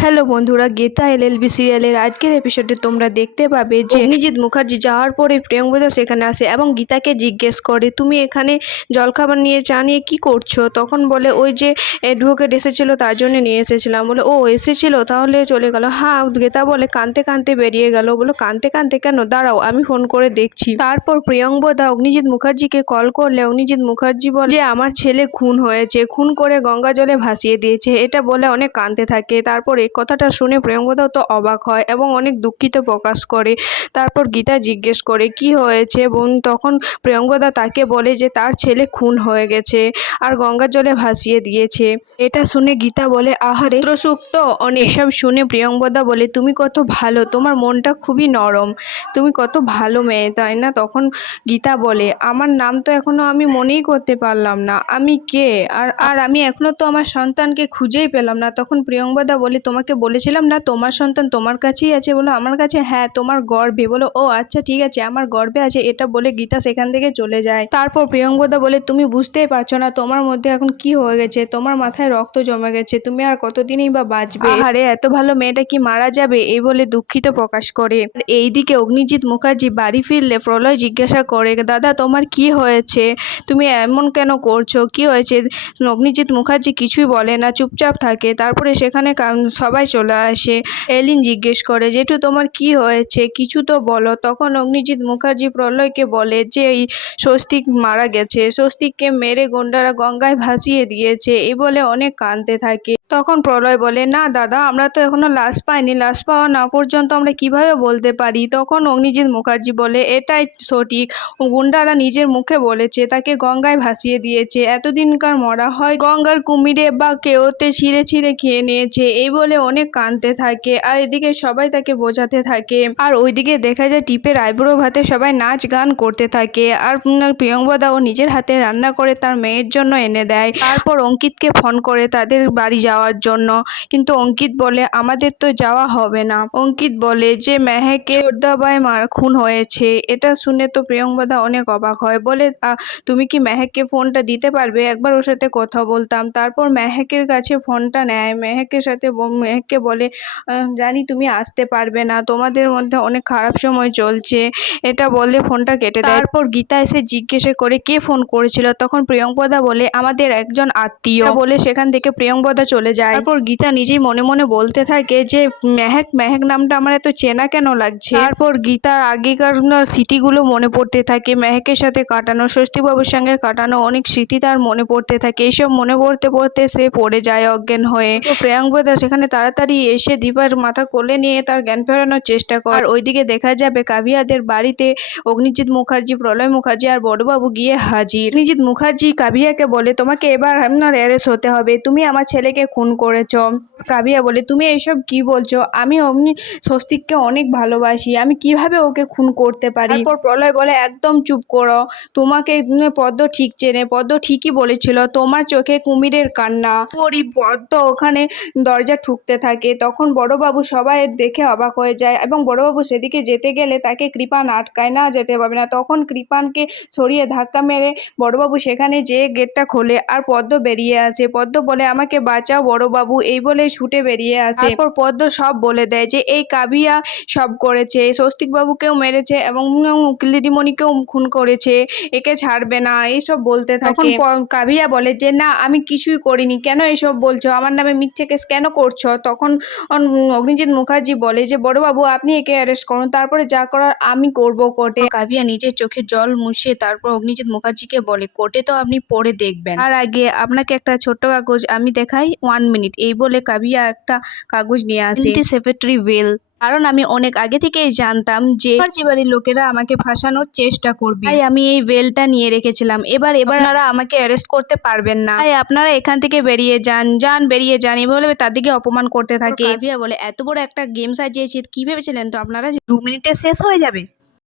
Hello বন্ধুরা, Gita LLB সিরিয়ালের আজকের এপিসোডে তোমরা দেখতে পাবে যে অগ্নিজিৎ মুখার্জি যাওয়ার পরে প্রিয়ঙ্বদা সেখানে আসে এবং গীতাকে জিজ্ঞেস করে, তুমি এখানে জলখাবার নিয়ে চা নিয়ে কী করছো? তখন বলে, ওই যে অ্যাডভোকেট এসেছিল তার জন্য নিয়ে এসেছিলাম। বলে, ও এসেছিল তাহলে চলে গেল? হ্যাঁ। গীতা বলে, কাঁদতে কাঁদতে বেরিয়ে গেল। বলো, কাঁদতে কাঁদতে কেন? দাঁড়াও, আমি ফোন করে দেখছি। তারপর প্রিয়ঙ্বদা অগ্নিজিৎ মুখার্জিকে কল করলে অগ্নিজিৎ মুখার্জি বলে যে আমার ছেলে খুন হয়েছে, খুন করে গঙ্গা জলে ভাসিয়ে দিয়েছে। এটা বলে অনেক কাঁদতে থাকে। তারপর এই কথাটা শুনে প্রিয়ঙ্বদাও তো অবাক হয় এবং অনেক দুঃখিত প্রকাশ করে। তারপর গীতা জিজ্ঞেস করে কি হয়েছে, এবং তখন প্রিয়ঙ্বদা তাকে বলে যে তার ছেলে খুন হয়ে গেছে আর গঙ্গার জলে ভাসিয়ে দিয়েছে। এটা শুনে গীতা বলে, আহারে সুখ তো অনেক। এসব শুনে প্রিয়ঙ্বদা বলে, তুমি কত ভালো, তোমার মনটা খুবই নরম, তুমি কত ভালো মেয়ে, তাই না? তখন গীতা বলে, আমার নাম তো এখনো আমি মনেই করতে পারলাম না, আমি কে? আর আর আমি এখনো তো আমার সন্তানকে খুঁজেই পেলাম না। তখন প্রিয়ঙ্বদা বলে, তোমাকে বলেছিলাম না তোমার সন্তান তোমার কাছেই আছে? বলো, আমার কাছে? হ্যাঁ, তোমার গর্ভে। বলো, ও আচ্ছা ঠিক আছে, আমার গর্ভে আছে। এটা বলে গীতা সেখান থেকে চলে যায়। তারপর প্রিয়ঙ্বদা বলে, তুমি বুঝতেই পারছো না তোমার মধ্যে এখন কি হয়ে গেছে, তোমার মাথায় রক্ত জমে গেছে, তুমি আর কতদিনই বা বাঁচবে? আহারে, এত ভালো মেয়েটা কি মারা যাবে? এই বলে দুঃখিত প্রকাশ করে। এইদিকে অগ্নিজিৎ মুখার্জি বাড়ি ফিরলে প্রলয় জিজ্ঞাসা করে, দাদা তোমার কি হয়েছে, তুমি এমন কেন করছো, কি হয়েছে? অগ্নিজিৎ মুখার্জি কিছুই বলে না, চুপচাপ থাকে। তারপরে সেখানে সবাই চলে আসে। এলিন জিজ্ঞেস করে, জেঠু তোমার কি হয়েছে, কিছু তো বলো। তখন অগ্নিজিৎ মুখার্জি প্রলয়কে বলে যে এই স্বস্তিক মারা গেছে, স্বস্তিককে মেরে গুন্ডারা গঙ্গায় ভাসিয়ে দিয়েছে। এই বলে অনেক কাঁদতে থাকে। তখন প্রলয় বলে, না দাদা, আমরা তো এখনো লাশ পাইনি, লাশ পাওয়া না পর্যন্ত আমরা কিভাবে বলতে পারি? তখন অগ্নিজিৎ মুখার্জি বলে, এটাই সঠিক, গুন্ডারা নিজের মুখে বলেছে তাকে গঙ্গায় ভাসিয়ে দিয়েছে। এতদিনকার মরা হয় গঙ্গার কুমিরে বা কেউতে ছিঁড়ে ছিঁড়ে খেয়ে নিয়েছে। এই বলে অনেক কাঁদতে থাকে। আর এদিকে সবাই তাকে বোঝাতে থাকে। আর ওইদিকে দেখা যায় টিপের আইবুড়ো ভাতে সবাই নাচ গান করতে থাকে। আর প্রিয়ঙ্বদাও নিজের হাতে রান্না করে তার মেয়ের জন্য এনে দেয়। তারপর অঙ্কিতকে ফোন করে তাদের বাড়ি যাওয়ার জন্য, কিন্তু অঙ্কিত বলে আমাদের তো যাওয়া হবে না। অঙ্কিত বলে যে মেহেকের দাবায় খুন হয়েছে। এটা শুনে তো প্রিয়ঙ্বদা অনেক অবাক হয়। বলে, তুমি কি মেহেককে ফোনটা দিতে পারবে, একবার ওর সাথে কথা বলতাম। তারপর মেহেকের কাছে ফোনটা নেয়, মেহেকের সাথে মেহেককে বলে, জানি তুমি আসতে পারবে না, তোমাদের মধ্যে অনেক খারাপ সময় চলছে। এটা বলে ফোনটা কেটে দেয়। তারপর গীতা এসে জিজ্ঞাসা করে কে ফোন করেছিল। তখন প্রিয়ঙ্বদা বলে, আমাদের একজন আত্মীয়। বলে সেখান থেকে প্রিয়ঙ্বদা চলে যায়। তারপর গীতা নিজেই মনে মনে বলতে থাকে যে মেহেক মেহেক নামটা আমার এত চেনা কেন লাগছে। তারপর গীতার আগেকার স্মৃতিগুলো মনে পড়তে থাকে, মেহেকের সাথে কাটানো, স্বস্তিবাবুর সঙ্গে কাটানো অনেক স্মৃতি তার মনে পড়তে থাকে। এইসব মনে পড়তে পড়তে সে পড়ে যায় অজ্ঞান হয়ে। তো প্রিয়ঙ্বদা সেখানে তাড়াতাড়ি এসে দীপার মাথা কোলে নিয়ে তার জ্ঞান ফেরানোর চেষ্টা করে। আর ওইদিকে দেখা যাবে কাভিয়াদের বাড়িতে অগ্নিজিৎ মুখার্জি, প্রলয় মুখার্জি আর বড়বাবু গিয়ে হাজির। অগ্নিজিৎ মুখার্জি কাভিয়াকে বলে, তোমাকে এবার আপনার অ্যারেস্ট হতে হবে, তুমি আমার ছেলেকে খুন করেছ। কাভিয়া বলে, তুমি এইসব কি বলছো? আমি স্বস্তিককে অনেক ভালোবাসি, আমি কিভাবে ওকে খুন করতে পারি? তারপর প্রলয় বলে, একদম চুপ করো, তোমাকে পদ্ম ঠিক চেনে, পদ্ম ঠিকই বলেছিল তোমার চোখে কুমিরের কান্না। ওরই পদ্ম ওখানে দরজা ঠুকতে থাকে। তখন বড়বাবু সবাই দেখে অবাক হয়ে যায় এবং বড়বাবু সেদিকে যেতে গেলে তাকে কৃপান আটকায়, না যেতে পারবে না। তখন কৃপানকে ছড়িয়ে ধাক্কা মেরে বড়বাবু সেখানে যেয়ে গেটটা খোলে আর পদ্ম বেরিয়ে আসে। পদ্ম বলে, আমাকে বাঁচাও বড়বাবু, এই বলে ছুটে বেরিয়ে আসে। তারপর পদ্ম সব বলে দেয় যে এই কাভিয়া সব করেছে, স্বস্তিকবাবুকেও মেরেছে এবং দিদিমণিকেও খুন করেছে, একে ছাড়বে না, এইসব বলতে থাকে। তখন কাভিয়া বলে যে না, আমি কিছুই করিনি, কেন এসব বলছো, আমার নামে মিথ্যে কেস কেন করছো? তখন অগ্নিজিৎ মুখার্জি বলে যে বড়বাবু আপনি একে অ্যারেস্ট করুন, তারপরে যা করার আমি করব কোর্টে। কাভিয়া নিজের চোখে জল মুছে তারপর অগ্নিজিৎ মুখার্জিকে বলে, কোর্টে তো আপনি পড়ে দেখবেন, আর আগে আপনাকে একটা ছোট্ট কাগজ আমি দেখাই, 1 মিনিট। এই বলে কাভিয়া একটা কাগজ নিয়ে আসে, সেক্রেটারি ওয়েল। কারণ আমি অনেক আগে থেকেই জানতাম যে বাড়ির লোকেরা আমাকে ফাঁসানোর চেষ্টা করবে, তাই আমি এই ওয়েলটা নিয়ে রেখেছিলাম। এবার আপনারা আমাকে অ্যারেস্ট করতে পারবেন না, তাই আপনারা এখান থেকে বেরিয়ে যান বেরিয়ে যান, এভাবে তার দিকে অপমান করতে থাকে। কাভিয়া বলে, এত বড় একটা গেম সাজিয়েছি, কি ভেবেছিলেন তো আপনারা 2 মিনিটে শেষ হয়ে যাবে?